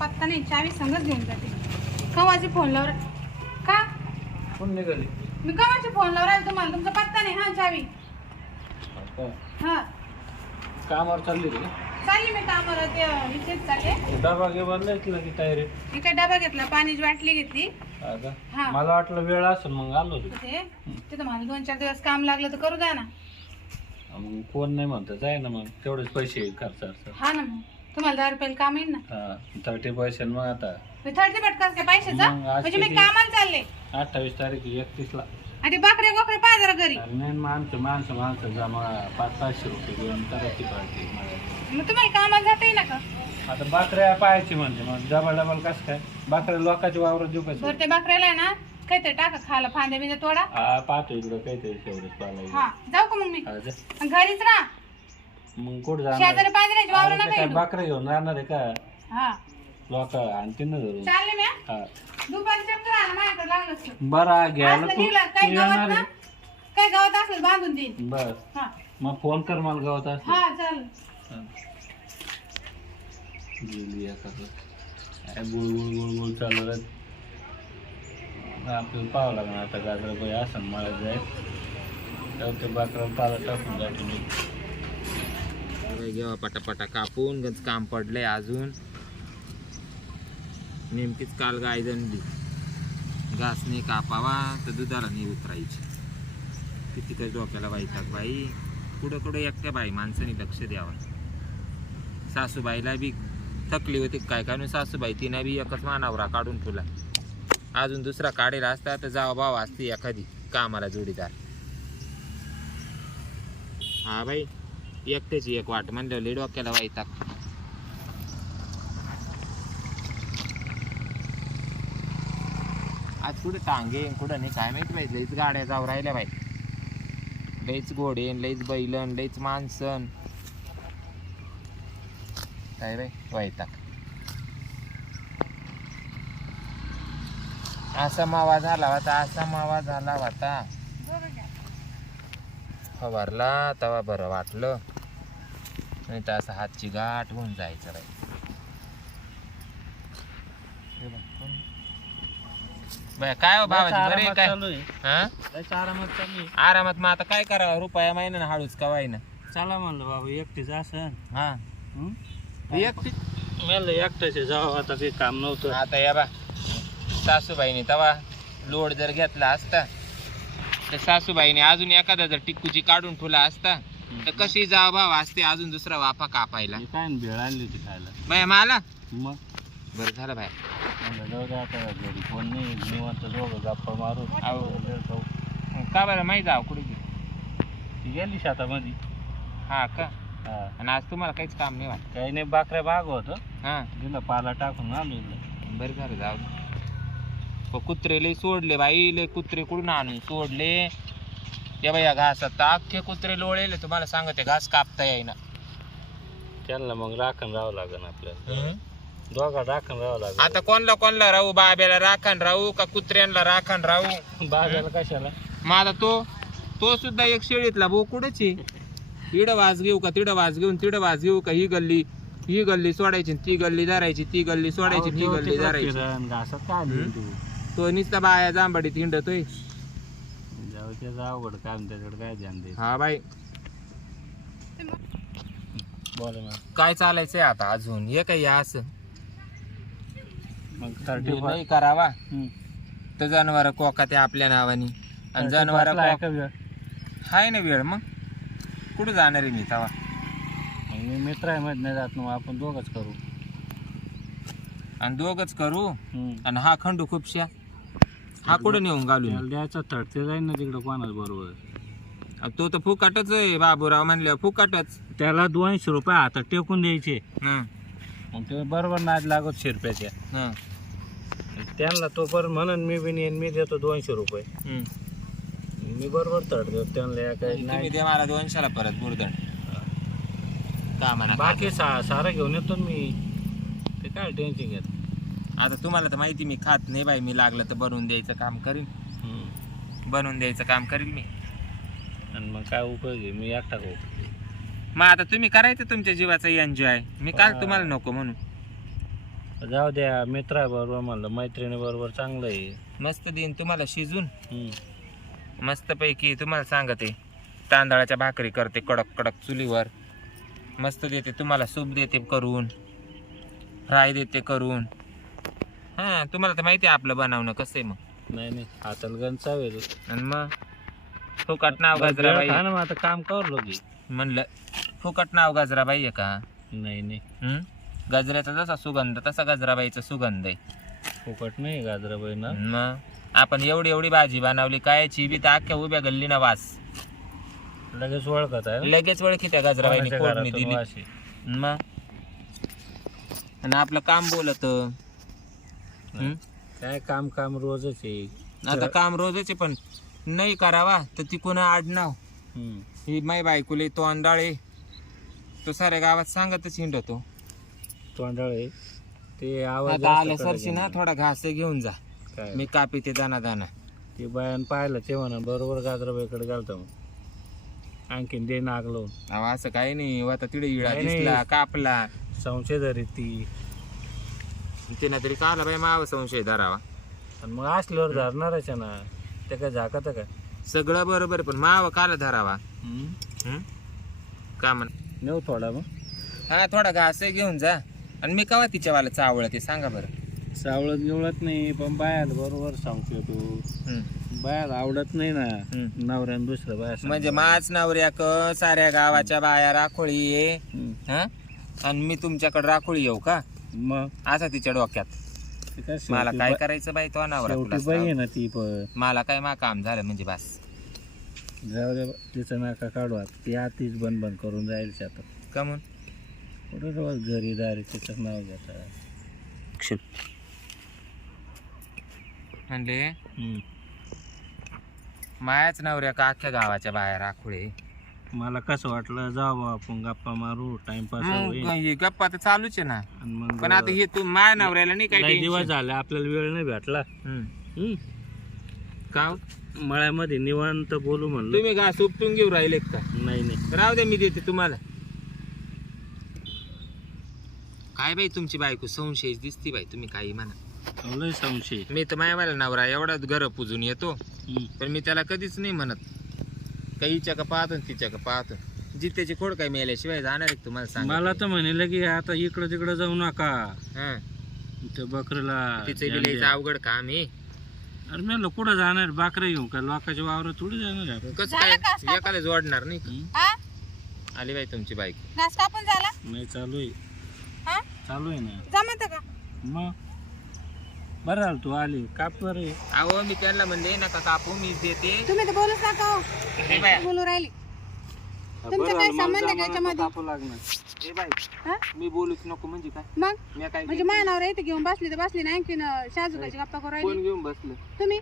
पत्ता नाही चावी संगच घेऊन जाते. कवाची फोन लावर का? कोण निघाली? मी कवाची फोन लावर आहे तुम्हाला? तुमचा पत्ता नाही हा चावी. हा. कामावर चालली रे चालली मी कामाला ते इथेच चालले. डबा गे घेतला की तयारी मी काय डबा घेतला? पाण्याची बाटली घेतली. हा? हा. मला वाटलं वेळ असेल मग आलो रे. ते तिथं मला दोन चार दिवस काम लागलं तर करू द्या ना. मग कोण नाही म्हणतं जाय ना मग. तेवढेच पैसे येईल खर्च असं हा ना मग. तुम्हाला दहा रुपयाला काम येईल ना? थर्टी पैसे मग आता. मी थर्टी पटकास काय पैशाचा? मग आज म्हणजे मी किती? कामाला चालले. अठ्ठावीस तारीख एकतीसला. आणि बाकरे पाहा जरा घरी. नाही माणसं माणसं माणसं जमा पाच पाचशे रुपये घेऊन करायची पार्टी मग तुम्हाला कामाला जाता येईल का? आता बाकऱ्या पाहायची म्हणजे मग डबल डबल कसं काय? बाकऱ्या लोकांच्या वावरात देऊ कसं ते बाकऱ्याला आहे ना काहीतरी टाका खायला फांद्या बिंद्या तोडा. हा पाहतो इकडं काहीतरी तेवढंच पाहायला हा जाऊ का मग मी? घरीच राहा. मग कुठं जाणार? वावर नका काय येऊ. घेऊन राहणार आहे का? हा. लोक आणतील ना धरून चालले मी हा. हा दुपारी चक्कर आला माझ्याकडे लागलं असतं. बरं घ्यायला असलं तू. येणार गावात ना? आहे? काही गावात असेल बांधून देईन. बर. हा. मग फोन कर मला गावात असलं. हा चालेल. हा. गेली आता तर. काय गुळ गुळ गुळ गुळ चालू राहत आपल्याला पाहावं लागणार आता गाजरा बाई असं मला जाईल तेव्हा ते बाकरा पाला टाकून जाते मी. घेवा पटापटा कापून गंज काम पडलंय अजून. नेमकीच काल गाय जमली. घास नाही कापावा तर दुधाला नाही उतरायची. किती काही डोक्याला वाईटाक बाई. कुठं कुठं एकट्या बाई माणसाने लक्ष द्यावं. सासूबाईला बी थकली होती काय काय सासूबाई तिने बी एकच मानावरा काढून ठेवला. अजून दुसरा काढेला असता तर जावा भाव असते एखादी कामाला जोडीदार. हा बाई. एकट्याची एक वाट म्हणल्यावर लई डोक्याला वाईटाक आज कुठे टांगे कुठं नाही काय माहिती बाई लईच गाड्या जाऊ राहिल्या बाई. लईच घोडेन लईच बैलन लईच माणसन काय बाई वाईटाक असा मावा झाला होता असा मावा झाला होता. फवारला तेव्हा बरं वाटलं. नाही तर असं हातची गाठ होऊन जायचं बाई. हे? बाई, काय हो भावाजी बरे काय? चालू आहे. हा? त्याच्या आरामात चालू आहे. आरामात मग आता काय करावं? रुपया महिन्यानं हळूच कवाय ना चला म्हणलं बाबा एकटीच असं हा. एकटी? म्हणलं एकट्याचे जावं आता काही काम नव्हतं. आता या बा. सासूबाईने तवा लोड जर घेतला असता तर सासूबाईने अजून एखादा जर टिक्कूची काढून ठेवला असता तर कशी जा भाव असते अजून दुसरा वाफा कापायला. काय भेळ आणली होती खायला? बाय मला? मग? बरं झालं बाय म्हणलं जाऊ दे आता घरी कोण नाही निवांत दोघं गप्पा मारू. आहो. वेळ खाऊ. का बरं माहीत जाव कुठे गेली? ती गेली शेतामध्ये. हा का? हा. आणि आज तुम्हाला काहीच काम नाही वाटत? काही नाही बाकऱ्या भाग होतं. हा. दिलं पाला टाकून इकडं. बरं झालं जाऊ दे. प कुत्रे लय सोडले बाई लय कुत्रे कुठून आणून सोडले. ते या घासात तर अख्खे कुत्रे लोळेले तुम्हाला सांगते घास कापता येईना. त्यांना मग राखण राहावं लागेल आपल्याला. दोघा राखण राहावं लागेल आता कोणला कोणला राहू बाब्याला राखण राहू का कुत्र्यांना राखण राहू? बाजाला कशाला? मग आता तो तो सुद्धा एक शेळीतला बोकुडच आहे? इडं वाज घेऊ का तिडं वाज घेऊन तिडं वाज घेऊ का? ही गल्ली ही गल्ली सोडायची ती गल्ली धरायची ती गल्ली सोडायची ती गल्ली धरायची. घासात काय. तू नुसता बाया जांबाडीत हिंडतोय. त्याचं अवघड त्याच्याकडे काय ध्यान द्यायचं? हा बाई. बोला काय चालायचंय आता अजून? हे या असं? मग थर्टी नाही करावा. तर जनावर कोका ते आपल्या नावानी. आणि जनावर हाय ना वेळ मग? कुठं जाणार आहे मी तवा? मी मित्र आहे मध्ये नाही जात ना मग आपण दोघच करू. आणि दोघच करू? हम्म. आणि हा खंडू खूपशा? हा कुठं नेऊन घालून? द्यायचं थर्टी जाईल ना तिकडं कोणाच बरोबर. तो तर फुकाटच आहे बाबूराव म्हणल्या फुकाटच. त्याला दोनशे रुपये हातात टेकून द्यायचे. हं, मग ते बरोबर नाद लागत शिरप्याच्या हं, त्यांना तो परत म्हणून मी बी नेईन मी देतो दोनशे रुपये. मी बरोबर तड देतो त्यांना या काही तुम्ही नाही. दे मला दोनशेला परत बुरदण का म्हणा बाकी सा सारं घेऊन येतो मी. ते काय टेन्शन घेत? आता तुम्हाला तर माहिती मी खात नाही बाई. मी लागलं तर बनवून द्यायचं काम करीन. बनवून द्यायचं काम करीन मी. आणि मग काय उपयोग आहे? मी एकटा खाऊ. मग आता तुम्ही करायचं तुमच्या जीवाचा एन्जॉय मी काल हा. तुम्हाला नको म्हणून. जाऊ द्या मित्राबरोबर म्हणलं. मैत्रिणी बरोबर चांगलं आहे. मस्त देईन तुम्हाला शिजून. हम्म. मस्तपैकी तुम्हाला सांगते तांदळाच्या भाकरी करते कडक कडक चुलीवर. मस्त देते तुम्हाला सूप देते करून. फ्राय देते करून. हां तुम्हाला तर माहिती आहे आपलं बनवणं कसं आहे मग. नाही नाही हाताला गण आणि मग? फुकट नाव गजराबाई ना मग आता काम करलो की म्हणलं फुकट नाव गजराबाई आहे का? नाही नाही. हं? गजऱ्याचा जसा सुगंध तसा गजराबाईचा सुगंध आहे. फुकट नाही गाजराबाई ना. मग? आपण एवढी एवढी भाजी बनवली काय चिबी तर अख्ख्या उभ्या गल्लीनं वास. लगेच ओळखत आहे ना? लगेच ओळखी त्या गजराबाईने कोणाच्या फोडणी घरातून दिली. मग? आणि आपलं काम बोलत. काय काम काम रोजच आहे. आता काम रोजच आहे पण नाही करावा तर ती कोणा आडनाव. हम्म. ही माय बायकोले तो अंडाळे तो साऱ्या गावात सांगतच हिंडतो. तोंडाळे ते आवाज आता आल्या जास्त सरशी ना थोडा घास घेऊन जा. आहे. काय? मी कापी ते दाना दाना. ते बायान पाहिलं ते म्हणा बरोबर गाजराबाईकडे घालतो मग. आणखीन दे नागलो अहो, असं काही नाही आता तिथे इळा नाही, नाही. दिसला कापला. संशय धरी ती. तिनं तरी काला बाई माव संशय धरावा. आणि मग असल्यावर धरणारच आहे ना. ते काय झाकत का? सगळं बरोबर आहे, पण माव काला धरावा. हं? का म्हण नेऊ थोडा मग. हा थोडा घास घेऊन जा. आणि मी कवा तिच्यावाला चावळ ते सांगा बरं. सावळत गिवळत नाही पण बायाला बरोबर सांगतो तू. हं. बायाला आवडत नाही ना. हम्म. नवऱ्यानं दुसरं बाया सांगतो. म्हणजे माच नवऱ्याक साऱ्या गावाच्या बाया राखोळी ये. हम्म. हा? आणि मी तुमच्याकडे राखोळी येऊ का? मग असा तिच्या डोक्यात. ते काय मला शेवटी काय करायचं बाई तो नवरा शेवटी तुलाच बाई आहे राव. ना ती पण. मला काय मा काम झालं म्हणजे बस. जाऊ दे बा, तिचं नाका काढू आता. ती आतीच बंद बंद करून जाईल शेतात. कमून? कुठं रोज घरी दारी तिचं नाव घेतात. म्हणले. मायाच नवऱ्या का अख्ख्या गावाच्या बाया राखोळे मला कसं वाटलं बा आपण गप्पा मारू टाइमपास होईल. हे गप्पा तर चालूच आहे ना. आणि मग पण आता हे तू माया नवऱ्याला नाही काय दिवस. झाले आपल्याला वेळ नाही भेटला. हम्म. का हो? मळ्यामध्ये निवांत बोलू म्हणलं. तुम्ही घास उपटून घेऊ राहिले का नाही नाही. राहू दे मी देते तुम्हाला. काय बाई तुमची बायको? संशय दिसती बाई तुम्ही काही म्हणा. लय संशय. मी तर मायावाला नवरा एवढाच घर पुजून येतो. हम्म. पण मी त्याला कधीच नाही म्हणत. काही हिच्या का पाहतो आणि तिच्या का पाहतो. जित्याची खोड काय मिळाल्याशिवाय जाणार आहे का तुम्हाला सांग मला तर म्हणलं की आता इकडं तिकडं जाऊ नका. हा. त्या बकरीला तिचं द्या. अवघड काम आहे. अरे म्हणलं कुठं जाणार? बाकरं घेऊन का लोकांच्या वावर थोडी जाणार आहे आपण. कसं झालं का काय? एखाद्या जोडणार नाही? हा? आली बाई तुमची बाईक. घास कापून झाला? नाही चालू आहे. हा? चालू आहे ना. जमत का? मग? बरं झालं तू आली. काप बरं अहो मी त्यांना म्हणले नका कापू मीच देते. तुम्ही तर बोलूच नका हो. हे बाया. बोलू राहिली. तुमचं काय संबंध आहे का याच्यामध्ये कापू लागणार. बाई हा? मी बोलूच नको म्हणजे काय? मग? मी काय म्हणजे मानावर इथे घेऊन बसली तर बसली नाही आणखीन शाजुकाची गप्पा करू फोन राहिली घेऊन बसलं? तुम्ही?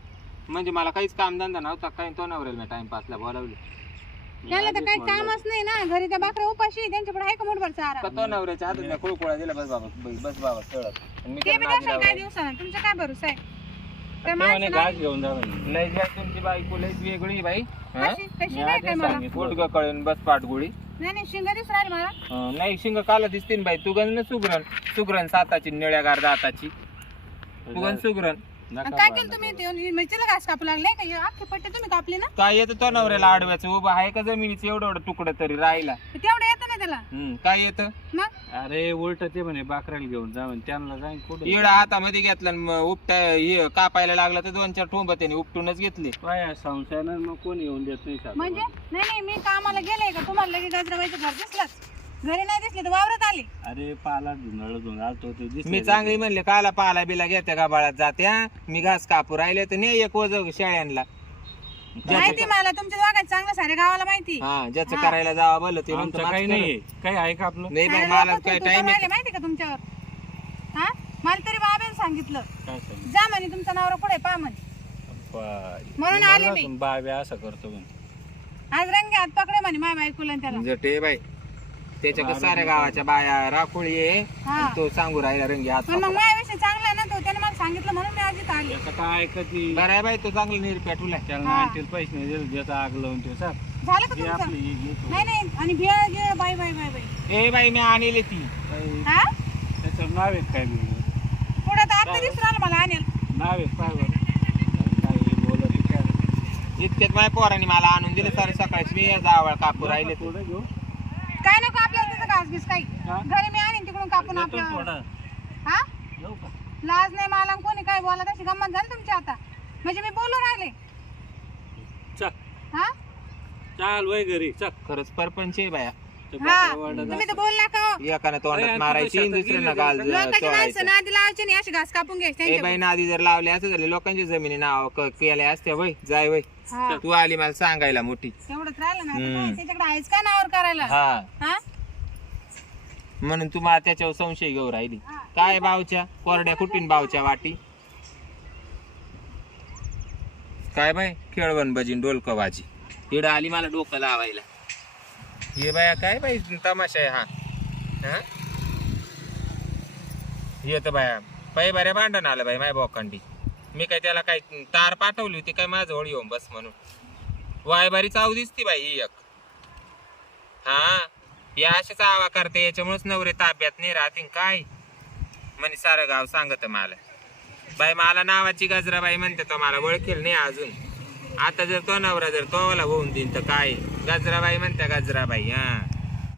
म्हणजे मला काहीच कामधंदा नव्हता काय तो नवरेल मी टाइमपासला बोलावलं. त्याला तर काही कामच नाही ना. घरी त्या बाकऱ्या उपाशी त्यांच्याकडे आहे का मोठभर चारा? तो नवऱ्याच्या हातात मी कुळकुळा दिला बस बाबा बस- बस बाबा कळत आणि मी ते बी त्याला नसेल नादी काय लावला. दिवसानं. तुमचा काय भरोसा आहे? म्हणे घास घेऊन जा म्हणे. लय घ्या तुमची बायको लयच वेगळी बाई. हा? कशी कशी मी नाही आधीच काय मला? सांगितलं. पोटग कळून बस पाठगोळी नाही नाही शिंगा दिसून राहिली मला. अं, नाही शिंग काला दिसते ना बाई. तुगन न सुगरण. सुगरण साताची निळ्यागार दाताची तुगन सुगरण. नका काय केलं नका. तुम्ही? ते मिरचीला घास कापू लागले का? हे अख्खे पट्टे तुम्ही कापले ना? काय येतं तो नवऱ्याला आडव्याचं? उभं आहे का जमिनीचं? एवढं एवढं तुकडं तरी राहिला. तेवढं येतं ना त्याला. हम्म, काय येतं? मग? अरे उलट ते म्हणे बाकऱ्याला घेऊन जा म्हणे. त्यांना जाईन कुठं? इडा हातामध्ये घेतला आणि मग उपटा हे कापायला लागला तर दोन चार ठोंब त्याने उपटूनच घेतले. काय संशयानं मग कोण येऊन देत नाही सासू. म्हणजे? नाही नाही मी कामाला गेले का? तुम्हाला लगेच गजराबाईचं घर दिसलंच. घरी नाही दिसले तर वावरात आले. अरे पाला धुंदळ धुंद आलतो ते दिसलं मी चांगली म्हणले काला पाला बिला घेत्या का बाळात? जात्या मी घास कापू राहिले तर नाही एक वज शेळ्यांना माहिती मला तुमच्या दोघांचं चांगलं सारे गावाला माहिती. हा ज्याचं करायला जावा बोल ते म्हणतो आमचं काही नाही काही आहे का आपलं. नाही बाई सारे मला लोकं काय टाइम राहिले माहिती का तुमच्यावर? हा? मला तरी बाबाने सांगितलं. काय सांगितलं? जा म्हणे तुमचा नवरा पुढे पा म्हणे. म्हणून आले मी. मला बाब्या असं करतो म्हणे. आज रंगे हात पकडे म्हणे माय बायकोला आणि त्याला. जटे बाई. त्याच्या साऱ्या गावाच्या बाया राखोळी आहे. हा. आणि तो सांगू राहिला रंगी हात पण मग माझ्याविषयी चांगला आहे ना तो? त्याने मला सांगितलं म्हणून मी आज इथं आले. त्याचं काय ऐकत नाही. बरं आहे बाई तो चांगला निरपेटूला त्याला हा. पैसे नाही दिले त्याचा आग लावून ते साप. झालं का तुमचं? आपलं हे घेतो. नाही नाही. आणि भिळ गिळ बाय बाय बाय बाय ए बाई मी आणले ती. काही हा? त्याचं नाव आहे काय मी आता दिसून आलं मला आणेल. नाव आहे पाय बरं काही बोलत नाही काय. इतक्यात माझ्या पोरांनी मला आणून दिलं सारे सकाळीच मी जावळ कापू राहिले तू. थोडं घेऊ. काय नको आपल्याला तिथं घास बीस काही. हा? घरी मी आणीन तिकडून कापून येतो आपलं थोडं. हा? येऊ का? लाज नाही मला कोणी काय बोला तशी गंमत झाली तुमची आता. म्हणजे मी बोलू राहिले. चल. हा? चाल वय घरी. चल. खरंच परपंच आहे बाया. हा. तुम्ही तर हो. एकानं तोंडात मारायची दुसऱ्यांना गेली? लोकांची माणसं चोळायचं नादी लावायची नाही अशी घास कापून घ्यायची ए त्यांच्या बाई नादी जर लावले असं झाले लोकांची जमिनी नाव क- केल्या असत्या वय जाय वय. हा. तू आली मला सांगायला मोठी. तेवढंच राहिलं ना आता हम्म. काय, त्याच्याकडे आहेच का नावर करायला? हा. हा? म्हणून तू मला त्याच्यावर संशय घेऊ राहिली. काय बावच्या कोरड्या कुटीन बावच्या वाटी. काय बाय खेळवण बजीन डोलकं भाजी. तिकडं आली मला डोकं लावायला. हे बाया काय बाई तमाशा आहे हा? हा? येत बाया पै बऱ्या भांडण आलं बाई माय बोकांडी. मी काय त्याला काय तार पाठवली होती काय माझं होळी येऊन बस म्हणून. वायबारी चाव दिसती बाई ही एक. हा? या अशाच आवा करते याच्यामुळेच नवरे ताब्यात नाही राहतील काय? म्हणे सारं गाव सांगत मला. बाई मला नावाची गजराबाई म्हणते तो मला ओळखेल नाही अजून. आता जर तो नवरा जर तोवाला होऊन देईन तर काय? गजराबाई म्हणत्या गजराबाई हा.